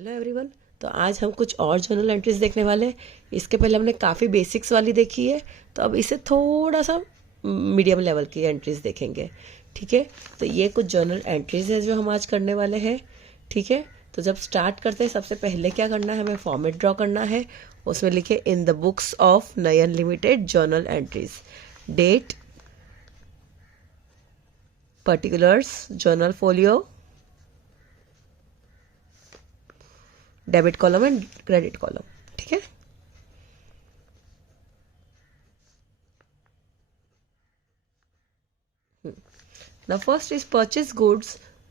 Hello everyone. तो आज हम कुछ और जर्नल एंट्रीज देखने वाले हैं। इसके पहले हमने काफ़ी बेसिक्स वाली देखी है, तो अब इसे थोड़ा सा मीडियम लेवल की एंट्रीज देखेंगे। ठीक है, तो ये कुछ जर्नल एंट्रीज है जो हम आज करने वाले हैं। ठीक है, तो जब स्टार्ट करते हैं सबसे पहले क्या करना है, हमें फॉर्मेट ड्रॉ करना है। उसमें लिखे in the books of Nayan limited journal entries, date, particulars, journal folio, debit column and credit column. ठीक है, the first is purchase goods,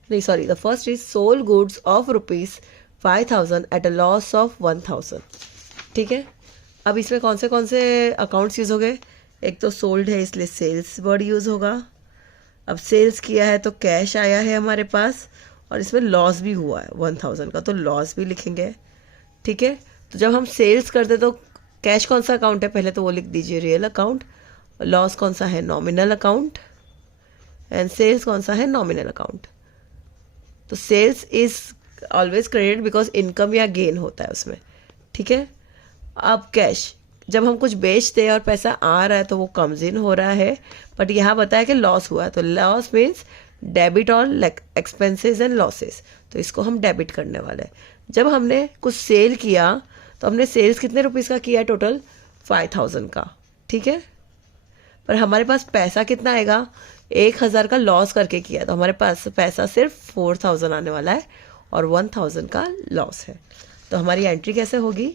नहीं sorry, the first is sold goods of ₹5,000 at a loss of 1,000। ठीक है, अब इसमें कौन से accounts use हो गए। एक तो सोल्ड है इसलिए सेल्स वर्ड यूज होगा। अब सेल्स किया है तो कैश आया है हमारे पास, और इसमें लॉस भी हुआ है 1,000 का, तो लॉस भी लिखेंगे। ठीक है, तो जब हम सेल्स करते तो कैश कौन सा अकाउंट है, पहले तो वो लिख दीजिए, रियल अकाउंट। लॉस कौन सा है, नॉमिनल अकाउंट। एंड सेल्स कौन सा है, नॉमिनल अकाउंट। तो sales is always credit because income या गेन होता है उसमें। ठीक है, अब कैश, जब हम कुछ बेचते हैं और पैसा आ रहा है तो वो कम्स इन हो रहा है, बट यहाँ बताया कि लॉस हुआ है, तो loss means debit on expenses and losses, तो इसको हम डेबिट करने वाले हैं। जब हमने कुछ सेल किया तो हमने सेल्स कितने रुपीज़ का किया, टोटल 5,000 का। ठीक है, पर हमारे पास पैसा कितना आएगा, 1,000 का लॉस करके किया, तो हमारे पास पैसा सिर्फ 4,000 आने वाला है और 1,000 का लॉस है। तो हमारी एंट्री कैसे होगी,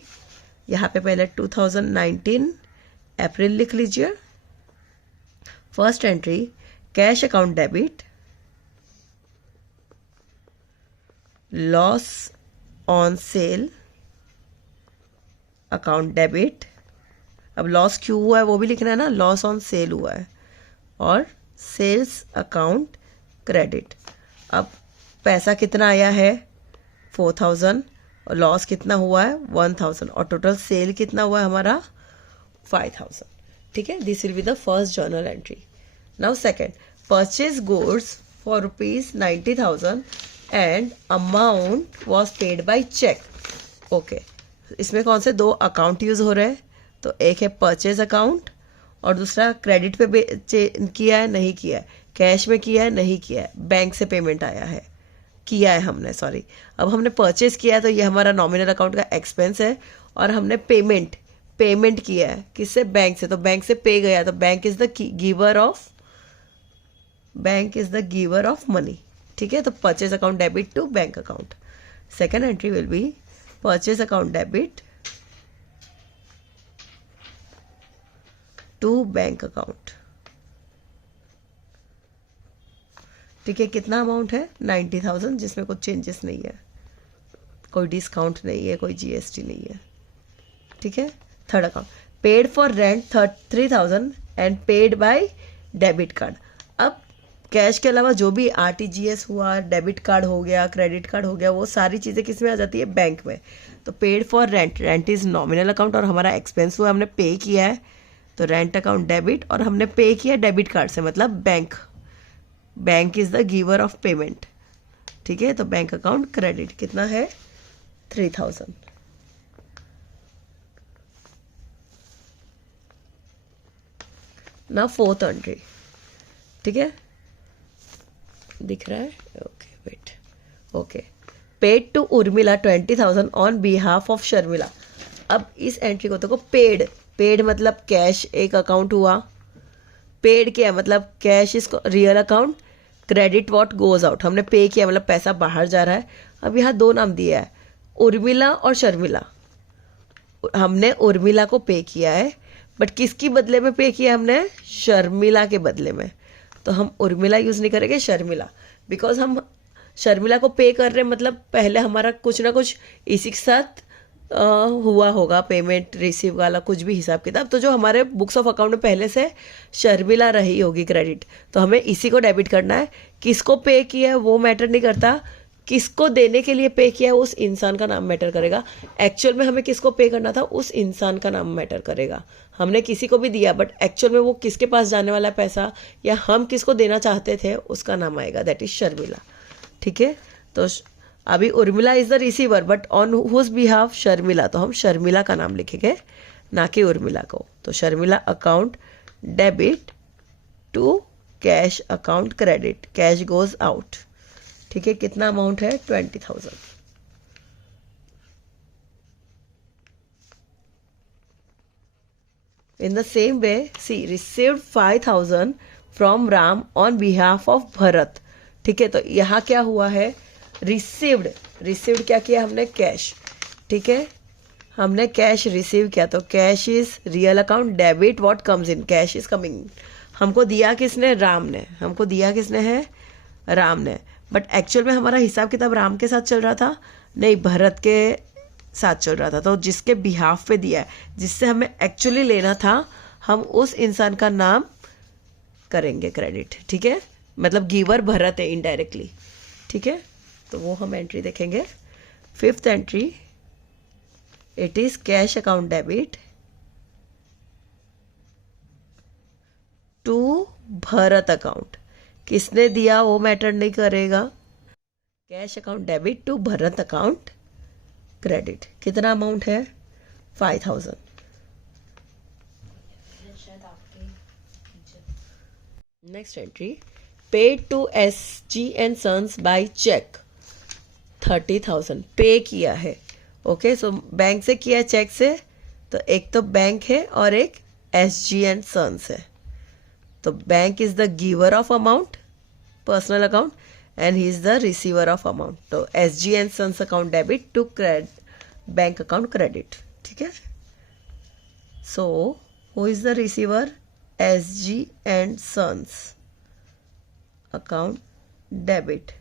यहाँ पे पहले 2019 अप्रैल लिख लीजिए। First entry, cash account debit, loss on sale account debit. अब लॉस क्यों हुआ है वो भी लिखना है ना, लॉस ऑन सेल हुआ है, और सेल्स अकाउंट क्रेडिट। अब पैसा कितना आया है 4,000, और लॉस कितना हुआ है 1,000, और टोटल सेल कितना हुआ है हमारा 5,000। ठीक है, this will be the first journal entry. Now second, purchase goods for ₹90,000 and amount was paid by cheque. Okay, इसमें कौन से दो अकाउंट यूज हो रहे हैं, तो एक है परचेज अकाउंट और दूसरा क्रेडिट पे किया है नहीं किया है, कैश में किया है नहीं किया है, बैंक से पेमेंट आया है, किया है हमने, सॉरी। अब हमने परचेज किया है तो ये हमारा नॉमिनल अकाउंट का एक्सपेंस है, और हमने पेमेंट किया है किससे, बैंक से, तो बैंक से पे गया, तो bank is the giver of money. ठीक है, तो purchase account debit to bank account. Second entry will be purchase account debit to bank account. ठीक है, कितना अमाउंट है 90,000, जिसमें कुछ चेंजेस नहीं है, कोई डिस्काउंट नहीं है, कोई जीएसटी नहीं है। ठीक है, third account, paid for rent 3,000 and paid by debit card. अब कैश के अलावा जो भी आरटीजीएस हुआ, डेबिट कार्ड हो गया, क्रेडिट कार्ड हो गया, वो सारी चीज़ें किस में आ जाती है, बैंक में। तो paid for rent is nominal account, और हमारा एक्सपेंस हुआ, हमने पे किया है, तो रेंट अकाउंट डेबिट, और हमने पे किया डेबिट कार्ड से, मतलब bank is the giver of payment. ठीक है, तो बैंक अकाउंट क्रेडिट कितना है 3,000। ना फोर्थ एंट्री, ठीक है, दिख रहा है, okay wait, okay, paid to Urmila 20,000 on behalf of Sharmila. अब इस एंट्री को देखो, पेड मतलब कैश एक अकाउंट हुआ, पेड क्या मतलब कैश इसको real account, credit what goes out, हमने पे किया मतलब पैसा बाहर जा रहा है। अब यहाँ दो नाम दिया है, उर्मिला और शर्मिला। हमने उर्मिला को पे किया है, बट किसकी बदले में पे किया, हमने शर्मिला के बदले में, तो हम उर्मिला यूज नहीं करेंगे, शर्मिला, बिकॉज हम शर्मिला को पे कर रहे हैं, मतलब पहले हमारा कुछ ना कुछ इसी के साथ हुआ होगा, पेमेंट रिसीव वाला कुछ भी हिसाब किताब, तो जो हमारे बुक्स ऑफ अकाउंट में पहले से शर्मिला रही होगी क्रेडिट, तो हमें इसी को डेबिट करना है। किसको पे किया है वो मैटर नहीं करता, किसको देने के लिए पे किया है उस इंसान का नाम मैटर करेगा। एक्चुअल में हमें किसको पे करना था, उस इंसान का नाम मैटर करेगा। हमने किसी को भी दिया, बट एक्चुअल में वो किसके पास जाने वाला है पैसा, या हम किसको देना चाहते थे, उसका नाम आएगा, दैट इज शर्मिला। ठीक है, तो अभी Urmila is the receiver but on whose behalf Sharmila, तो हम शर्मिला का नाम लिखेंगे ना कि उर्मिला को। तो Sharmila account debit to cash account credit, cash goes out. ठीक है, कितना अमाउंट है 20,000। In the same way, see received 5,000 from Ram on behalf of Bharat। ठीक है, तो यहाँ क्या हुआ है, रिसीव्ड क्या किया हमने, कैश। ठीक है, हमने कैश रिसीव किया, तो cash is real account debit what comes in, cash is coming. हमको दिया किसने, राम ने। हमको दिया किसने है, राम ने। बट एक्चुअल में हमारा हिसाब किताब राम के साथ चल रहा था, नहीं भरत के साथ चल रहा था। तो जिसके बिहाफ पे दिया है, जिससे हमें एक्चुअली लेना था, हम उस इंसान का नाम करेंगे क्रेडिट। ठीक है, मतलब गिवर भरत है इनडायरेक्टली। ठीक है, तो वो हम एंट्री देखेंगे। 5th entry, it is cash account debit to Bharat account. किसने दिया वो मैटर नहीं करेगा, cash account debit to Bharat account credit. कितना अमाउंट है 5,000। Next entry, paid to SG and sons by cheque 30,000 पे किया है। ओके, सो बैंक से किया चेक से, तो एक तो बैंक है और एक SG एंड सन्स है। तो bank is the giver of amount, personal account, and he is the receiver of amount। तो SG and Sons account debit to bank account credit। ठीक है, so who is the receiver, SG and Sons account debit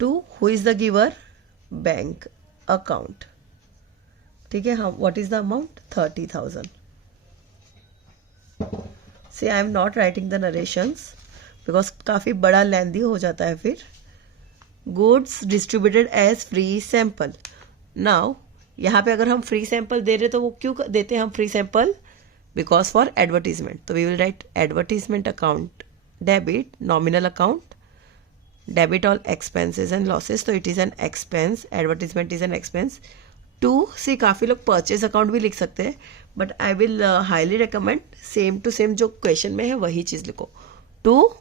to who is the giver, bank account। ठीक है, हाँ, what is the amount 30,000। See, I am not writing the narrations because काफ़ी बड़ा lengthy हो जाता है फिर। Goods distributed as free sample. Now यहाँ पे अगर हम फ्री सैंपल दे रहे तो वो क्यों देते हैं हम free sample, because for advertisement. तो we will write advertisement account debit, nominal account debit all expenses and losses. तो it is an expense, advertisement is an expense. To see काफ़ी लोग परचेज अकाउंट भी लिख सकते हैं, but I will highly recommend same to same जो question में है वही चीज़ लिखो। To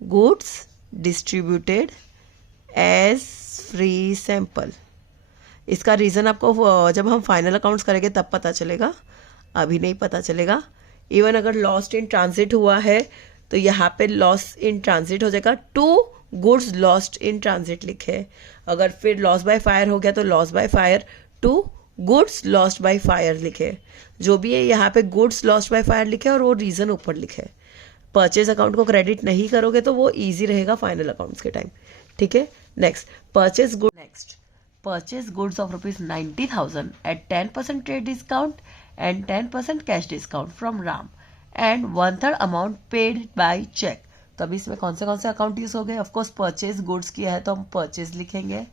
goods distributed as free sample. इसका रीज़न आपको जब हम फाइनल अकाउंट्स करेंगे तब पता चलेगा, अभी नहीं पता चलेगा। इवन अगर लॉस्ट इन ट्रांजिट हुआ है तो यहाँ पे लॉस इन ट्रांजिट हो जाएगा, to goods lost in transit लिखे। अगर फिर लॉस बाय फायर हो गया तो loss by fire, to goods lost by fire लिखे। जो भी है यहाँ पे गुड्स लॉस्ट बाय फायर लिखे और वो रीज़न ऊपर लिखे। परचेज अकाउंट को क्रेडिट नहीं करोगे तो वो इजी रहेगा फाइनल अकाउंट्स के टाइम। ठीक है, next purchase goods of ₹90,000 at 10% trade discount and 10% cash discount from Ram and 1/3 amount paid by cheque. तो अभी इसमें कौन से अकाउंट यूज हो गए, ऑफकोर्स परचेज गुड्स किया है तो हम परचेज लिखेंगे।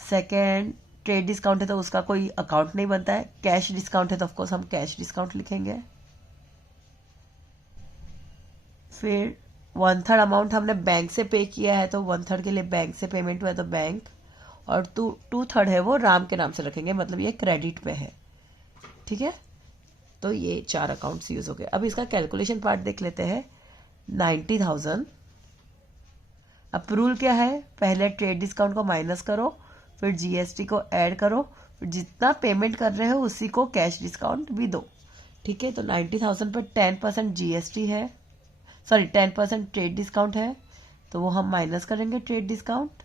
सेकेंड ट्रेड डिस्काउंट है तो उसका कोई अकाउंट नहीं बनता है। कैश डिस्काउंट है तो ऑफकोर्स हम कैश डिस्काउंट लिखेंगे। फिर 1/3 अमाउंट हमने बैंक से पे किया है तो 1/3 के लिए बैंक से पेमेंट हुआ है तो बैंक, और 2/3 है वो राम के नाम से रखेंगे, मतलब ये क्रेडिट पे है। ठीक है, तो ये 4 अकाउंट्स यूज हो गए। अब इसका कैलकुलेशन पार्ट देख लेते हैं। 90,000 अब रूल क्या है, पहले ट्रेड डिस्काउंट को माइनस करो, फिर GST को ऐड करो, फिर जितना पेमेंट कर रहे हो उसी को कैश डिस्काउंट भी दो। ठीक है, तो 90,000 पर 10% GST है, सॉरी 10% ट्रेड डिस्काउंट है, तो वो हम माइनस करेंगे ट्रेड डिस्काउंट।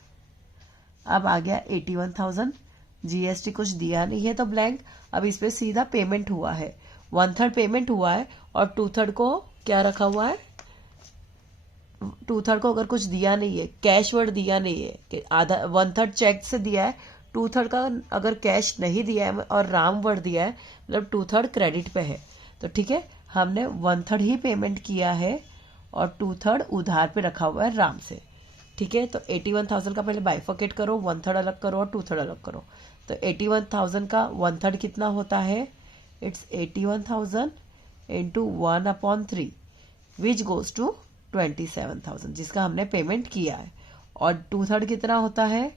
अब आ गया 81,000, GST कुछ दिया नहीं है तो ब्लैंक। अब इस पे सीधा पेमेंट हुआ है, 1/3 पेमेंट हुआ है और 2/3 को क्या रखा हुआ है, 2/3 को अगर कुछ दिया नहीं है, कैश वर्ड दिया नहीं है कि आधा 1/3 चेक से दिया है, 2/3 का अगर कैश नहीं दिया है और राम वर्ड दिया है, मतलब 2/3 क्रेडिट पे है। तो ठीक है, हमने 1/3 ही पेमेंट किया है और 2/3 उधार पे रखा हुआ है राम से। ठीक है, तो 81,000 का पहले बाइफर्केट करो, 1/3 अलग करो और 2/3 अलग करो। तो 81,000 का 1/3 कितना होता है, it's 81,000 into 1/3 which goes to 27,000, जिसका हमने पेमेंट किया है। और 2/3 कितना होता है,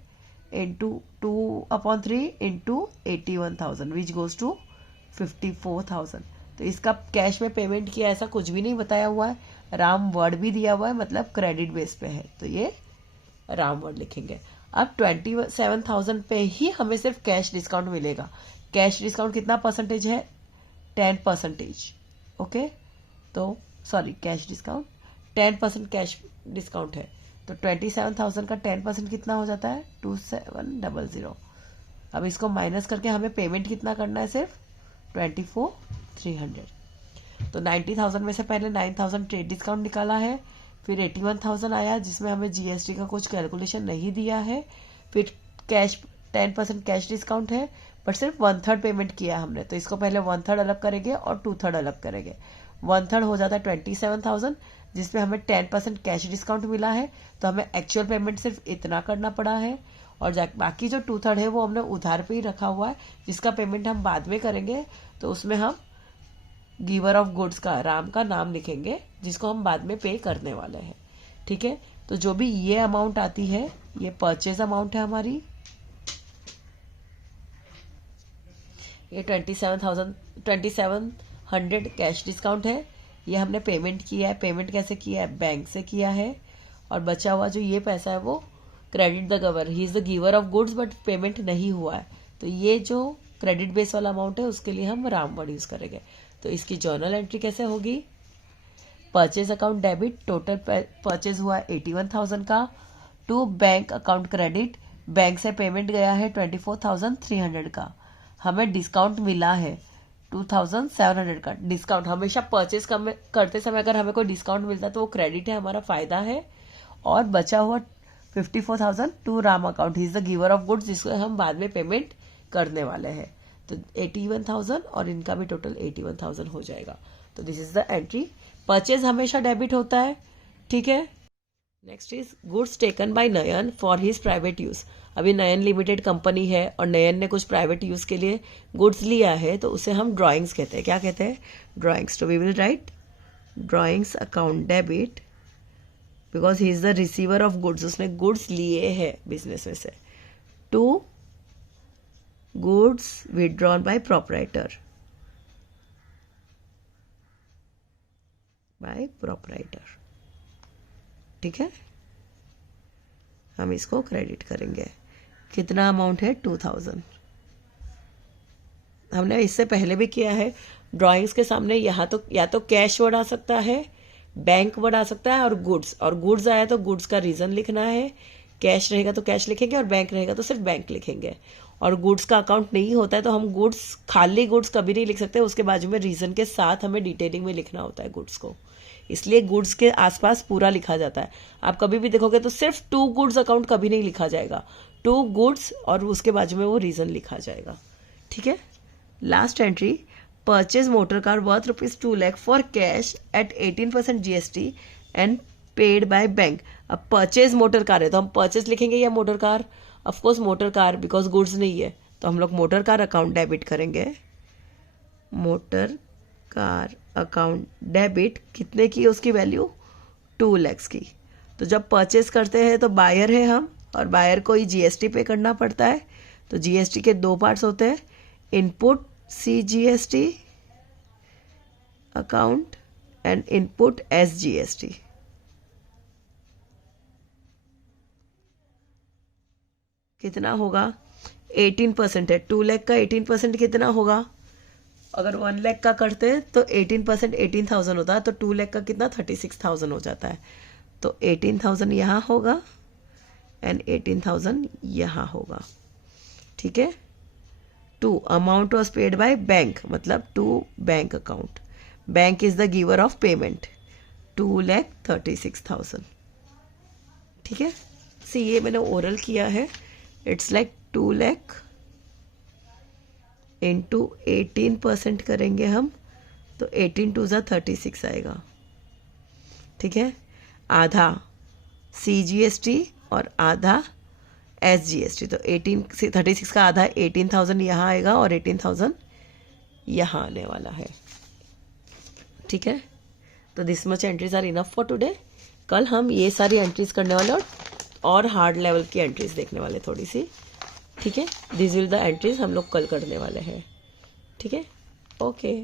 into 2/3 into 81,000 which goes to 54,000। तो इसका कैश में पेमेंट किया ऐसा कुछ भी नहीं बताया हुआ है, राम वर्ड भी दिया हुआ है, मतलब क्रेडिट बेस पे है, तो ये राम वर्ड लिखेंगे। अब 27,000 पे ही हमें सिर्फ कैश डिस्काउंट मिलेगा। कैश डिस्काउंट कितना परसेंटेज है, 10%। ओके, तो sorry, cash discount 10% cash discount है, तो 27,000 का 10% कितना हो जाता है, 2700। अब इसको माइनस करके हमें पेमेंट कितना करना है, सिर्फ 24,300। तो 90,000 में से पहले 9,000 ट्रेड डिस्काउंट निकाला है, फिर 81,000 आया जिसमें हमें जीएसटी का कुछ कैलकुलेशन नहीं दिया है, फिर कैश 10% कैश डिस्काउंट है, बट सिर्फ 1/3 पेमेंट किया हमने, तो इसको पहले 1/3 अलग करेंगे और 2/3 अलग करेंगे। 1/3 हो जाता है 27,000, जिसमें हमें 10% कैश डिस्काउंट मिला है, तो हमें एक्चुअल पेमेंट सिर्फ इतना करना पड़ा है, और बाकी जो 2/3 है वो हमने उधार पे ही रखा हुआ है, जिसका पेमेंट हम बाद में करेंगे। तो उसमें हम गिवर ऑफ गुड्स का, राम का नाम लिखेंगे, जिसको हम बाद में पे करने वाले हैं। ठीक है, तो जो भी ये अमाउंट आती है, ये परचेज अमाउंट है हमारी, ये 2700 कैश डिस्काउंट है, ये हमने पेमेंट किया है। पेमेंट कैसे किया है, बैंक से किया है, और बचा हुआ जो ये पैसा है वो credit the giver, he is the giver of goods but payment नहीं हुआ है, तो ये जो क्रेडिट बेस वाला अमाउंट है उसके लिए हम राम वर्ड यूज करेंगे। तो इसकी जर्नल एंट्री कैसे होगी, purchase account debit, total purchase हुआ 81,000 का, to bank account credit, bank से पेमेंट गया है 24,300 का, हमें डिस्काउंट मिला है 2,700 का। डिस्काउंट हमेशा परचेज करते समय अगर हमें कोई डिस्काउंट मिलता है तो वो क्रेडिट है, हमारा फायदा है। और बचा हुआ 54,000 to Ram account, he is the giver of goods, जिसको हम बाद में पेमेंट करने वाले हैं। तो 81,000 और इनका भी टोटल 81,000 हो जाएगा। तो this is the entry. Purchase हमेशा डेबिट होता है, ठीक है। Next is goods taken by Nayan for his private use. अभी नयन लिमिटेड कंपनी है और नयन ने कुछ प्राइवेट यूज के लिए गुड्स लिया है, तो उसे हम ड्राइंग्स कहते हैं। क्या कहते हैं, ड्राइंग्स। तो we will write drawings account debit because he is the receiver of goods, उसने गुड्स लिए हैं बिजनेस में से, to goods withdrawn by proprietor, ठीक है। हम इसको क्रेडिट करेंगे। कितना अमाउंट है, 2,000। हमने इससे पहले भी किया है। ड्राइंग्स के सामने यहाँ तो या तो कैश वर्ड आ सकता है, बैंक वर्ड आ सकता है, और गुड्स आया तो गुड्स का रीजन लिखना है। कैश रहेगा तो कैश लिखेंगे और बैंक रहेगा तो सिर्फ बैंक लिखेंगे। और गुड्स का अकाउंट नहीं होता है तो हम गुड्स, खाली गुड्स कभी नहीं लिख सकते, उसके बाजू में रीजन के साथ हमें डिटेलिंग में लिखना होता है गुड्स को, इसलिए गुड्स के आसपास पूरा लिखा जाता है। आप कभी भी देखोगे तो सिर्फ टू गुड्स अकाउंट कभी नहीं लिखा जाएगा, टू गुड्स और उसके बाजू में वो रीजन लिखा जाएगा, ठीक है। Last entry, purchase motor car worth ₹2 lakh for cash at 18% GST and paid by bank. अब परचेज मोटर कार है तो हम परचेज लिखेंगे या motor car, of course motor car, because goods नहीं है, तो हम लोग मोटर कार अकाउंट डेबिट करेंगे। मोटर कार अकाउंट डेबिट कितने की है, उसकी वैल्यू 2 lakhs की। तो जब परचेज करते हैं तो बायर है हम, और बायर को ही GST पे करना पड़ता है। तो GST के 2 पार्ट्स होते हैं, input CGST account and input SGST। कितना होगा, 18% है। 2 लाख का 18% कितना होगा, अगर 1 लाख का करते हैं तो 18% 18,000 होता है, तो 2 लाख का कितना 36,000 हो जाता है। तो 18,000 यहाँ होगा एंड 18,000 यहाँ होगा, ठीक है। 2 amount was paid by bank, मतलब 2 bank account, bank is the giver of payment, 2,36,000, ठीक है। सी ये मैंने ओरल किया है, इट्स लाइक 2 लाख इंटू 18% करेंगे हम, तो 18 2 जा 36 आएगा, ठीक है। आधा CGST और आधा SGST, तो 36 का आधा 18,000 यहाँ आएगा और 18,000 यहाँ आने वाला है, ठीक है। तो this much entries are enough for today. कल हम ये सारी एंट्रीज करने वाले और और हार्ड लेवल की एंट्रीज देखने वाले थोड़ी सी, ठीक है। दिस विल द एंट्रीज हम लोग कल करने वाले हैं, ठीक है। ओके।